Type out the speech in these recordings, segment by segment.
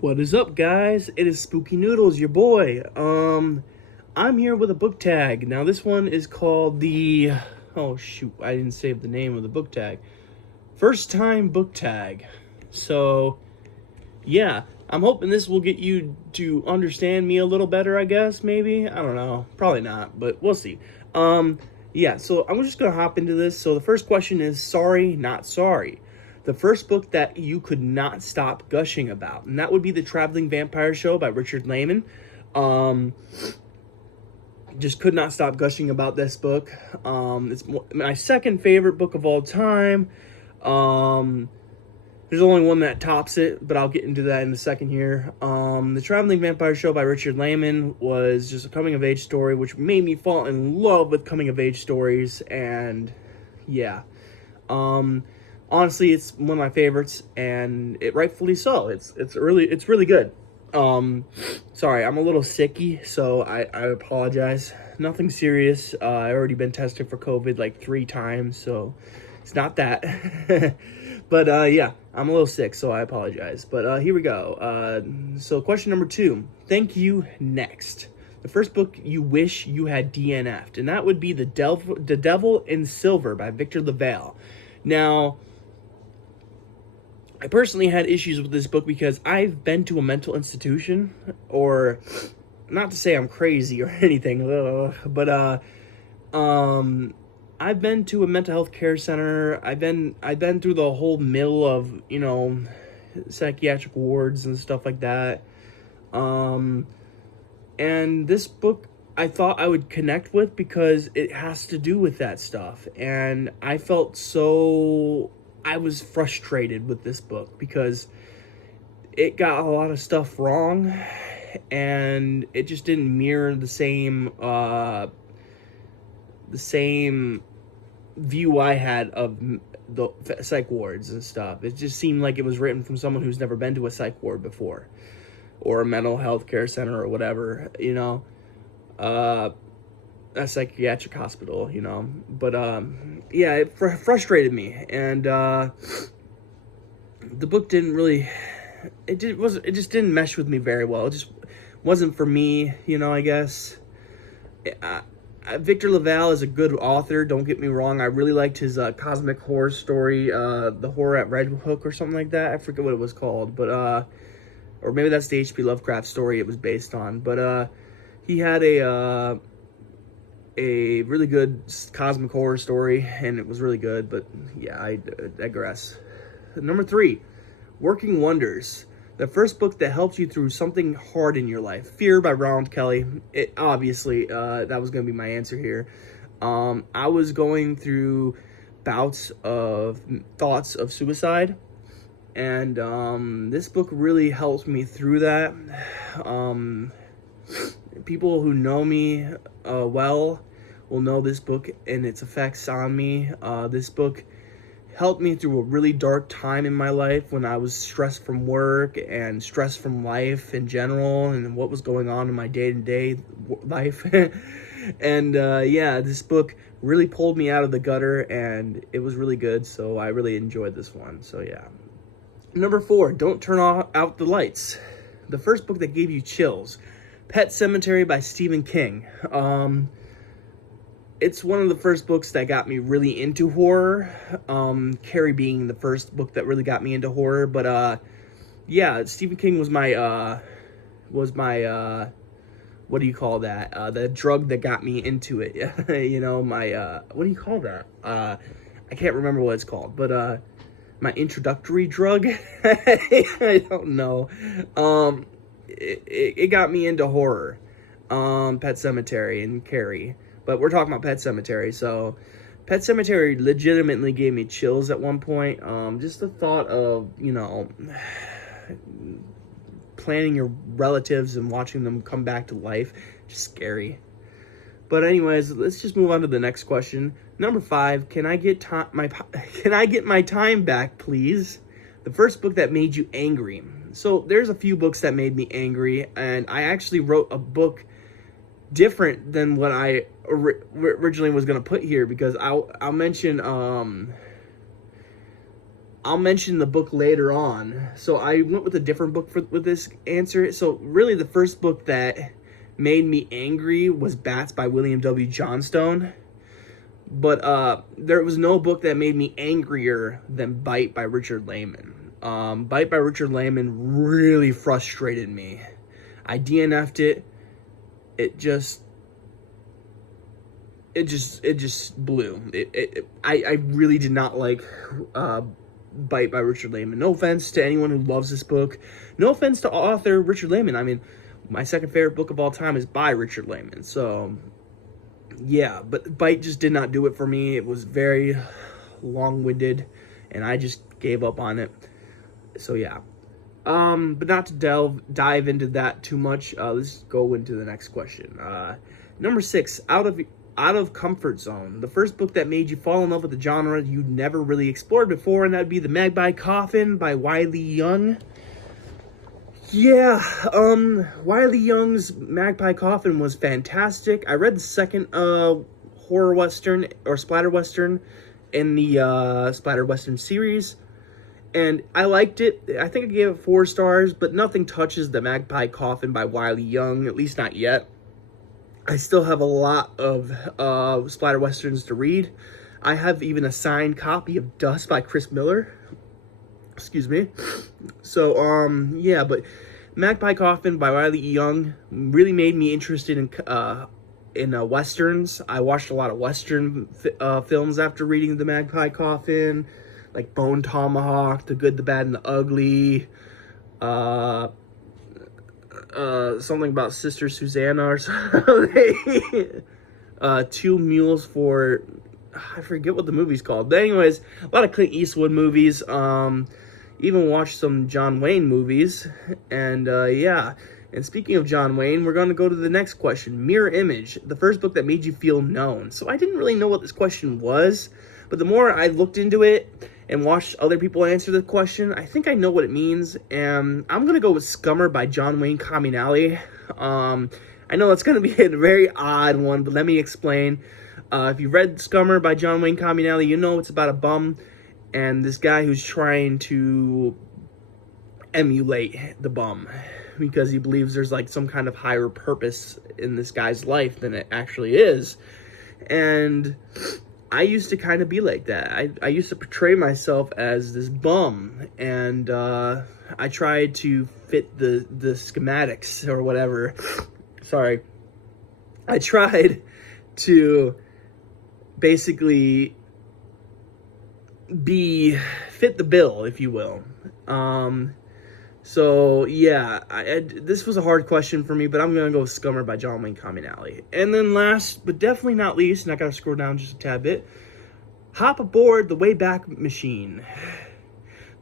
What is up, guys? It is Spooky Noodles, your boy. I'm here with a book tag. Now, this one is called the... Oh, shoot. I didn't save the name of the book tag. First time book tag. So, yeah. I'm hoping this will get you to understand me a little better, I guess, maybe. I don't know. Probably not, but we'll see. Yeah, so I'm just going to hop into this. So, the first question is, sorry, not sorry. The first book that you could not stop gushing about, and that would be The Traveling Vampire Show by Richard Layman. Just could not stop gushing about this book. It's my second favorite book of all time. There's only one that tops it, but I'll get into that in a second here. The Traveling Vampire Show by Richard Layman was just a coming-of-age story, which made me fall in love with coming-of-age stories, and yeah. Honestly, it's one of my favorites, and it rightfully so. It's really good. Sorry, I'm a little sicky, so I apologize. Nothing serious. I already been tested for COVID like 3 times, so it's not that. But yeah, I'm a little sick, so I apologize. But here we go. So question number 2. Thank you, next. The first book you wish you had DNF'd, and that would be The Devil in Silver by Victor LaValle. Now, I personally had issues with this book because I've been to a mental institution, or not to say I'm crazy or anything, but I've been to a mental health care center. I've been through the whole mill of, psychiatric wards and stuff like that. And this book I thought I would connect with because it has to do with that stuff. And I was frustrated with this book because it got a lot of stuff wrong, and it just didn't mirror the same view I had of the psych wards and stuff. It just seemed like it was written from someone who's never been to a psych ward before, or a mental health care center or whatever, a psychiatric hospital, but yeah, it frustrated me, and the book didn't really, it just didn't mesh with me very well. It just wasn't for me, I guess. Victor LaValle is a good author, don't get me wrong. I really liked his cosmic horror story, The Horror at Red Hook or something like that. I forget what it was called, but or maybe that's the H.P. Lovecraft story it was based on. But he had a really good cosmic horror story, and it was really good, but yeah, I digress. Number 3, Working Wonders. The first book that helped you through something hard in your life. Fear by Ronald Kelly. It obviously, that was going to be my answer here. I was going through bouts of thoughts of suicide, and this book really helped me through that. People who know me well will know this book and its effects on me. This book helped me through a really dark time in my life when I was stressed from work and stressed from life in general and what was going on in my day-to-day life. And yeah, this book really pulled me out of the gutter, and it was really good, so I really enjoyed this one. So yeah. Number 4, Don't Turn Out the Lights. The first book that gave you chills. Pet Sematary by Stephen King. It's one of the first books that got me really into horror. Carrie being the first book that really got me into horror. But yeah, Stephen King was my what do you call that? The drug that got me into it. My what do you call that? I can't remember what it's called, but my introductory drug. I don't know. It got me into horror. Pet Sematary and Carrie. But we're talking about Pet Sematary, so Pet Sematary legitimately gave me chills at one point. Just the thought of, planning your relatives and watching them come back to life, just scary. But anyways, let's just move on to the next question. Number 5, can I get my time back, please? The first book that made you angry. So there's a few books that made me angry, and I actually wrote a book different than what I originally was going to put here, because I'll mention I'll mention the book later on. So I went with a different book with this answer. So really the first book that made me angry was Bats by William W. Johnstone. But there was no book that made me angrier than Bite by Richard Layman. Bite by Richard Layman really frustrated me. I DNF'd it. It just blew. I really did not like Bite by Richard Layman. No offense to anyone who loves this book. No offense to author Richard Layman. I mean, my second favorite book of all time is by Richard Layman. So, yeah, but Bite just did not do it for me. It was very long-winded, and I just gave up on it. So, yeah. But not to dive into that too much. Let's go into the next question. Number 6, out of comfort zone. The first book that made you fall in love with the genre you'd never really explored before, and that'd be The Magpie Coffin by Wiley Young. Yeah, Wiley Young's Magpie Coffin was fantastic. I read the second horror western or splatter western in the splatter western series, and I liked it. I think I gave it 4 stars, but nothing touches The Magpie Coffin by Wiley Young, at least not yet. I still have a lot of splatter westerns to read. I have even a signed copy of Dust by Chris Miller. Excuse me. So, yeah, but Magpie Coffin by Wiley Young really made me interested in westerns. I watched a lot of western films after reading The Magpie Coffin, like Bone Tomahawk, The Good, the Bad, and the Ugly. Something about Sister Susanna or something. 2 Mules for... I forget what the movie's called. But anyways, a lot of Clint Eastwood movies. Even watched some John Wayne movies. And yeah. And speaking of John Wayne, we're going to go to the next question. Mirror Image, the first book that made you feel known. So I didn't really know what this question was. But the more I looked into it and watched other people answer the question, I think I know what it means. And I'm going to go with Scummer by John Wayne Caminelli. I know it's going to be a very odd one, but let me explain. If you read Scummer by John Wayne Caminelli, you know it's about a bum and this guy who's trying to emulate the bum because he believes there's like some kind of higher purpose in this guy's life than it actually is. And I used to kind of be like that. I used to portray myself as this bum, and I tried to fit the schematics or whatever. Sorry. I tried to basically fit the bill, if you will. So yeah, this was a hard question for me, but I'm gonna go with Scummer by John Wayne Caminelli. And then last, but definitely not least, and I gotta scroll down just a tad bit, Hop Aboard the Wayback Machine.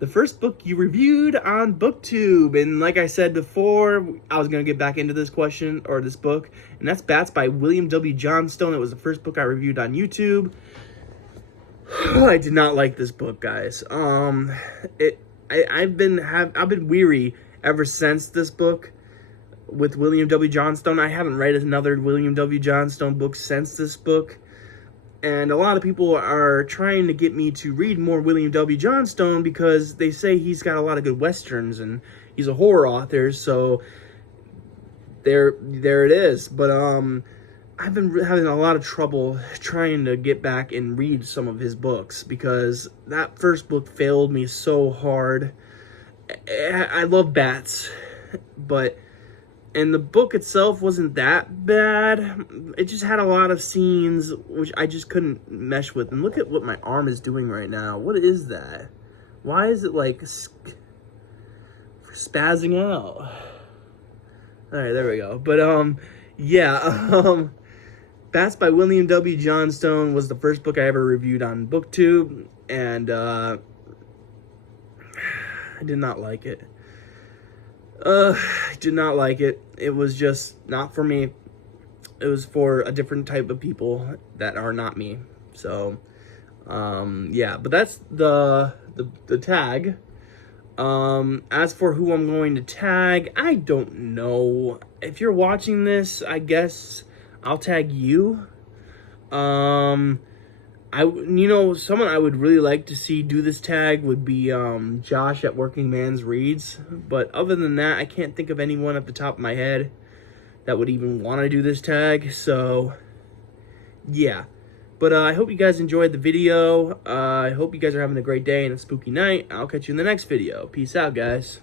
The first book you reviewed on BookTube. And like I said before, I was going to get back into this question, or this book. And that's Bats by William W. Johnstone. It was the first book I reviewed on YouTube. I did not like this book, guys. I've been weary ever since this book with William W. Johnstone. I haven't read another William W. Johnstone book since this book. And a lot of people are trying to get me to read more William W. Johnstone because they say he's got a lot of good westerns and he's a horror author. So there it is. But I've been having a lot of trouble trying to get back and read some of his books because that first book failed me so hard. I love Bats, and the book itself wasn't that bad. It just had a lot of scenes which I just couldn't mesh with. And look at what my arm is doing right now. What is that? Why is it like spazzing out? All right, there we go. But yeah, Bats by William W. Johnstone was the first book I ever reviewed on BookTube, and I did not like it. I did not like it. It was just not for me. It was for a different type of people that are not me. So, yeah, but that's the tag. As for who I'm going to tag, I don't know. If you're watching this, I guess I'll tag you. I Someone I would really like to see do this tag would be Josh at Working Man's Reads. But other than that, I can't think of anyone at the top of my head that would even want to do this tag. So, yeah. But I hope you guys enjoyed the video. I hope you guys are having a great day and a spooky night. I'll catch you in the next video. Peace out, guys.